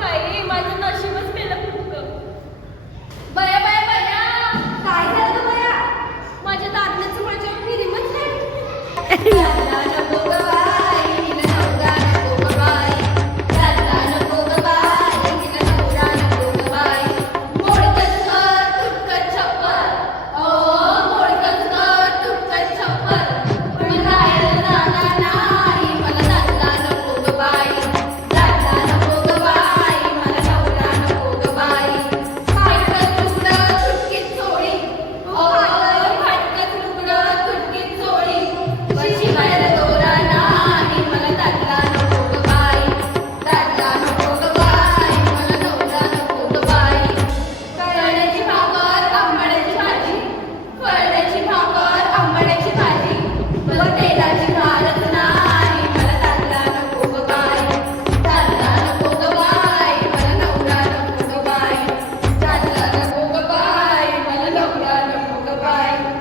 बाई माझं नशीबच केलं फुटकं बया बया बया. काय झालं बया? माझ्या दादण्याचं माझ्यावर फिरीमच नाही. Bye.